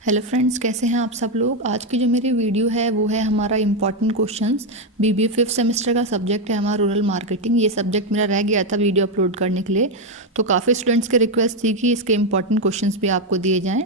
Hello friends, कैसे हैं आप सब लोग। आज की जो मेरी वीडियो है वो है हमारा important questions. BBA 5th semester का सब्जेक्ट है हमारा रूरल मार्केटिंग। ये सब्जेक्ट मेरा रह गया था वीडियो अपलोड करने के लिए, तो काफ़ी स्टूडेंट्स की रिक्वेस्ट थी कि इसके इम्पॉर्टेंट क्वेश्चंस भी आपको दिए जाएँ।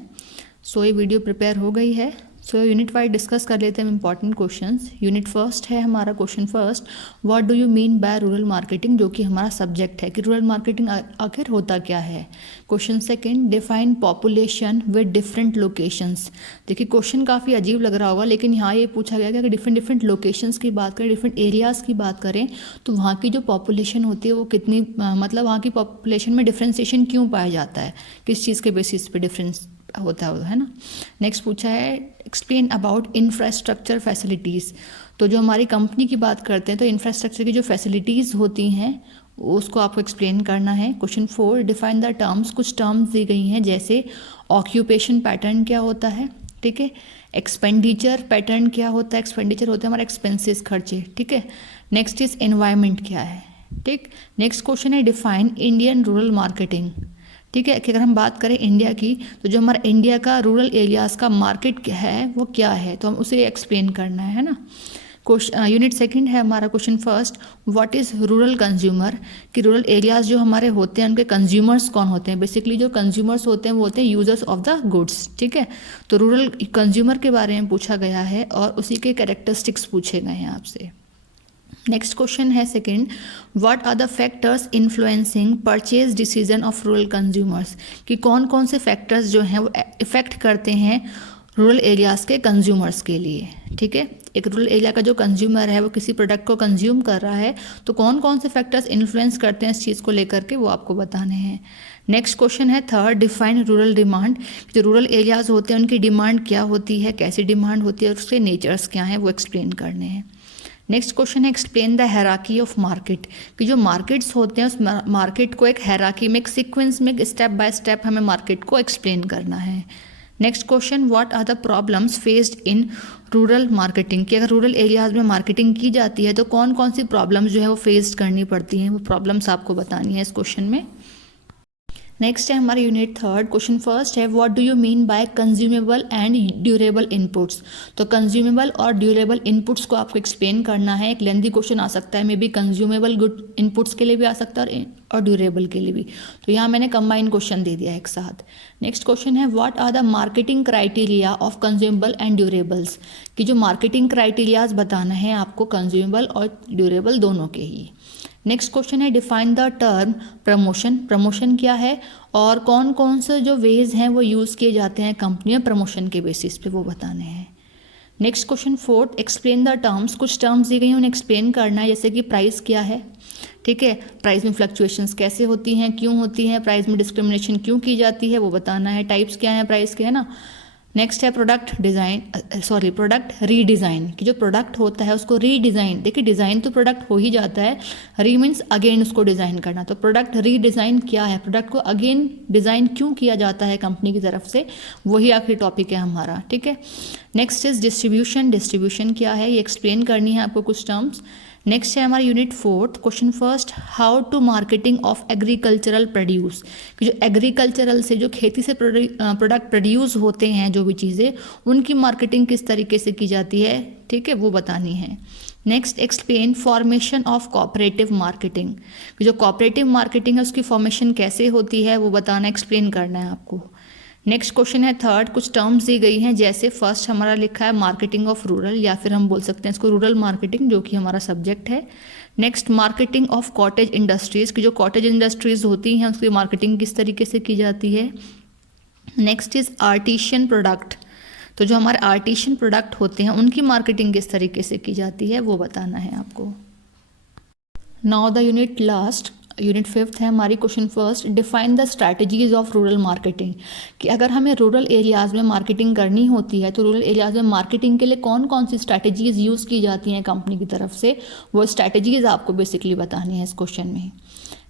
सो ये वीडियो प्रिपेयर हो गई है। सो यूनिट वाइज डिस्कस कर लेते हैं इंपॉर्टेंट क्वेश्चंस। यूनिट फर्स्ट है हमारा question first, what do you mean by rural marketing, जो कि हमारा सब्जेक्ट है कि रूरल मार्केटिंग आखिर होता क्या है। Question second, define population with different locations. देखिए क्वेश्चन काफ़ी अजीब लग रहा होगा, लेकिन यहाँ ये पूछा गया कि अगर डिफरेंट डिफरेंट लोकेशंस की बात करें, डिफरेंट एरियाज़ की बात करें, तो वहाँ की जो पॉपुलेशन होती है वो कितनी मतलब वहाँ की पॉपुलेशन में डिफ्रेंसिएशन क्यों पाया जाता है, किस चीज़ के बेसिस पे डिफरेंस होता है ना। नेक्स्ट पूछा है, एक्सप्लेन अबाउट इंफ्रास्ट्रक्चर फैसिलिटीज़। तो जो हमारी कंपनी की बात करते हैं तो इंफ्रास्ट्रक्चर की जो फैसिलिटीज़ होती हैं उसको आपको एक्सप्लेन करना है। Question 4, define the terms. कुछ टर्म्स दी गई हैं जैसे ऑक्यूपेशन पैटर्न क्या होता है, ठीक है। एक्सपेंडिचर पैटर्न क्या होता है, एक्सपेंडिचर होता है हमारा एक्सपेंसेस, खर्चे, ठीक है। नेक्स्ट इज एनवायरनमेंट क्या है, ठीक। नेक्स्ट क्वेश्चन है, डिफाइन इंडियन रूरल मार्केटिंग, ठीक है। कि अगर हम बात करें इंडिया की, तो जो हमारा इंडिया का रूरल एरियाज़ का मार्केट है वो क्या है, तो हम उसे एक्सप्लेन करना है ना। क्वेश्चन यूनिट सेकंड है हमारा question first, what is rural consumer. कि रूरल एरियाज़ जो हमारे होते हैं उनके कंज्यूमर्स कौन होते हैं। बेसिकली जो कंज्यूमर्स होते हैं वो होते हैं यूजर्स ऑफ द गुड्स, ठीक है। तो रूरल कंज्यूमर के बारे में पूछा गया है और उसी के कैरेक्टरिस्टिक्स पूछे गए हैं आपसे। नेक्स्ट क्वेश्चन है second, what are the factors influencing purchase decision of rural consumers. कि कौन कौन से फैक्टर्स जो हैं वो इफेक्ट करते हैं रूरल एरियाज़ के कंज्यूमर्स के लिए, ठीक है। एक रूरल एरिया का जो कंज्यूमर है वो किसी प्रोडक्ट को कंज्यूम कर रहा है, तो कौन कौन से फैक्टर्स इन्फ्लुएंस करते हैं इस चीज़ को लेकर के वो आपको बताने हैं। नेक्स्ट क्वेश्चन है थर्ड, डिफाइन रूरल डिमांड। जो रूरल एरियाज़ होते हैं उनकी डिमांड क्या होती है, कैसी डिमांड होती है और उसके नेचर्स क्या हैं वो एक्सप्लेन करने हैं। नेक्स्ट क्वेश्चन है, एक्सप्लेन द हैराकी ऑफ मार्केट। कि जो मार्केट्स होते हैं उस मार्केट को एक हैराकी में, एक सीक्वेंस में, स्टेप बाय स्टेप हमें मार्केट को एक्सप्लेन करना है। Next question, what are the problems faced in rural marketing. कि अगर रूरल एरियाज में मार्केटिंग की जाती है तो कौन कौन सी प्रॉब्लम्स जो है वो फेस करनी पड़ती हैं, वो प्रॉब्लम्स आपको बतानी है इस क्वेश्चन में। नेक्स्ट है हमारा यूनिट थर्ड, क्वेश्चन फर्स्ट है, what do you mean by consumable and durable inputs. तो कंज्यूमेबल और ड्यूरेबल इनपुट्स को आपको एक्सप्लेन करना है। एक लेंथी क्वेश्चन आ सकता है, may be consumable good inputs के लिए भी आ सकता है और ड्यूरेबल के लिए भी। तो यहाँ मैंने कंबाइन क्वेश्चन दे दिया एक साथ। नेक्स्ट क्वेश्चन है, what are the marketing criteria of consumable and durables. कि जो मार्केटिंग क्राइटेरियाज बताना है आपको कंज्यूमेबल और ड्यूरेबल दोनों के ही। नेक्स्ट क्वेश्चन है, define the term promotion. Promotion क्या है और कौन कौन से जो वेज हैं वो यूज़ किए जाते हैं कंपनी में प्रमोशन के बेसिस पे, वो बताने हैं। Next question fourth, explain the terms. कुछ टर्म्स दी गई हैं उन्हें एक्सप्लेन करना है, जैसे कि प्राइस क्या है, ठीक है। प्राइस में फ्लक्चुएशंस कैसे होती हैं, क्यों होती हैं, प्राइस में डिस्क्रिमिनेशन क्यों की जाती है वो बताना है। टाइप्स क्या हैं प्राइस के, है ना। नेक्स्ट है प्रोडक्ट रीडिज़ाइन। कि जो प्रोडक्ट होता है उसको रीडिज़ाइन, देखिए डिज़ाइन तो प्रोडक्ट हो ही जाता है, री मीन्स अगेन उसको डिज़ाइन करना। तो प्रोडक्ट रीडिज़ाइन क्या है, प्रोडक्ट को अगेन डिज़ाइन क्यों किया जाता है कंपनी की तरफ से, वही आखिरी टॉपिक है हमारा, ठीक है। Next is distribution. डिस्ट्रीब्यूशन क्या है ये एक्सप्लेन करनी है आपको कुछ टर्म्स। नेक्स्ट है हमारा unit fourth, question first, how to marketing of agricultural produce. कि जो एग्रीकल्चरल से, जो खेती से प्रोडक्ट प्रोड्यूस होते हैं जो भी चीज़ें, उनकी मार्केटिंग किस तरीके से की जाती है, ठीक है, वो बतानी है। Next, explain formation of cooperative marketing. जो कोऑपरेटिव मार्केटिंग है उसकी फॉर्मेशन कैसे होती है वो बताना, एक्सप्लेन करना है आपको। नेक्स्ट क्वेश्चन है थर्ड, कुछ टर्म्स दी गई हैं जैसे फर्स्ट हमारा लिखा है मार्केटिंग ऑफ रूरल, या फिर हम बोल सकते हैं इसको रूरल मार्केटिंग, जो कि हमारा सब्जेक्ट है। Next, marketing of cottage industries. की जो कॉटेज इंडस्ट्रीज़ होती हैं उसकी मार्केटिंग किस तरीके से की जाती है। Next is artisan product. तो जो हमारे आर्टिशियन प्रोडक्ट होते हैं उनकी मार्केटिंग किस तरीके से की जाती है वो बताना है आपको। Now the unit last, unit fifth है हमारी, question first, define the strategies of rural marketing. कि अगर हमें रूरल एरियाज़ में मार्केटिंग करनी होती है तो रूरल एरियाज़ में मार्केटिंग के लिए कौन कौन सी स्ट्रैटेजीज यूज़ की जाती हैं कंपनी की तरफ से, वो स्ट्रैटेजीज आपको बेसिकली बतानी है इस क्वेश्चन में।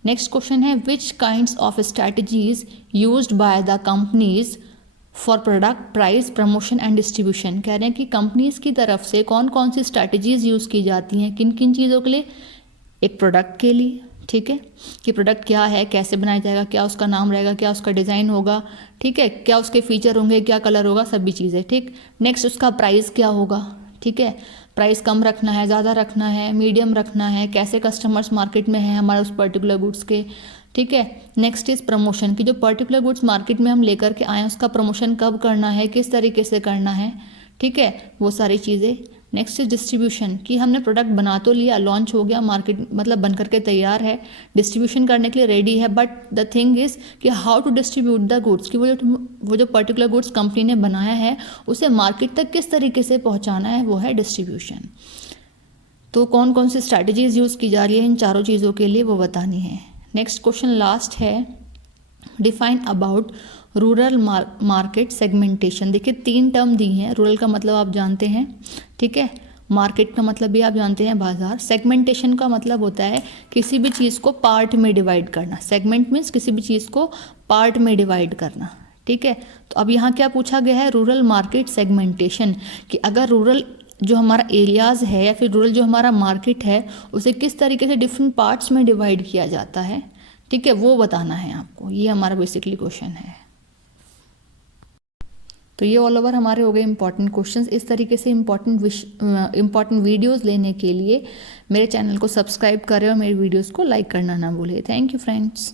नेक्स्ट क्वेश्चन है, which kinds of strategies used by the companies for product price promotion and distribution. कह रहे हैं कि कंपनीज की तरफ से कौन कौन सी स्ट्रैटेजीज यूज़ की जाती हैं किन किन चीज़ों के लिए, एक प्रोडक्ट के लिए, ठीक है, कि प्रोडक्ट क्या है, कैसे बनाया जाएगा, क्या उसका नाम रहेगा, क्या उसका डिज़ाइन होगा, ठीक है, क्या उसके फीचर होंगे, क्या कलर होगा, सभी चीज़ें। ठीक, नेक्स्ट उसका प्राइस क्या होगा, ठीक है, प्राइस कम रखना है, ज़्यादा रखना है, मीडियम रखना है, कैसे कस्टमर्स मार्केट में हैं हमारे उस पर्टिकुलर गुड्स के। ठीक है, नेक्स्ट इज़ प्रमोशन, कि जो पर्टिकुलर गुड्स मार्केट में हम लेकर के आए उसका प्रमोशन कब करना है, किस तरीके से करना है, ठीक है, वो सारी चीज़ें। नेक्स्ट इज डिस्ट्रीब्यूशन, कि हमने प्रोडक्ट बना तो लिया, लॉन्च हो गया, मार्केट मतलब बन करके तैयार है, डिस्ट्रीब्यूशन करने के लिए रेडी है, बट द थिंग इज़ कि how to distribute the goods, कि वो जो पर्टिकुलर गुड्स कंपनी ने बनाया है उसे मार्केट तक किस तरीके से पहुंचाना है, वो है डिस्ट्रीब्यूशन। तो कौन कौन सी स्ट्रैटेजीज यूज़ की जा रही है इन चारों चीज़ों के लिए, वो बतानी है। नेक्स्ट क्वेश्चन लास्ट है, define about rural market segmentation. देखिए 3 टर्म दी हैं, रूरल का मतलब आप जानते हैं, ठीक है, मार्केट का मतलब भी आप जानते हैं बाजार, सेगमेंटेशन का मतलब होता है किसी भी चीज़ को पार्ट में डिवाइड करना, सेगमेंट मीन्स किसी भी चीज़ को पार्ट में डिवाइड करना, ठीक है। तो अब यहाँ क्या पूछा गया है, रूरल मार्केट सेगमेंटेशन, कि अगर रूरल जो हमारा एरियाज़ है या फिर रूरल जो हमारा मार्केट है उसे किस तरीके से डिफरेंट पार्ट्स में डिवाइड किया जाता है, ठीक है, वो बताना है आपको, ये हमारा बेसिकली क्वेश्चन है। तो ये ऑल ओवर हमारे हो गए इंपॉर्टेंट क्वेश्चंस। इस तरीके से इंपॉर्टेंट वीडियोस लेने के लिए मेरे चैनल को सब्सक्राइब करें और मेरे वीडियोस को लाइक करना ना भूलें। Thank you friends.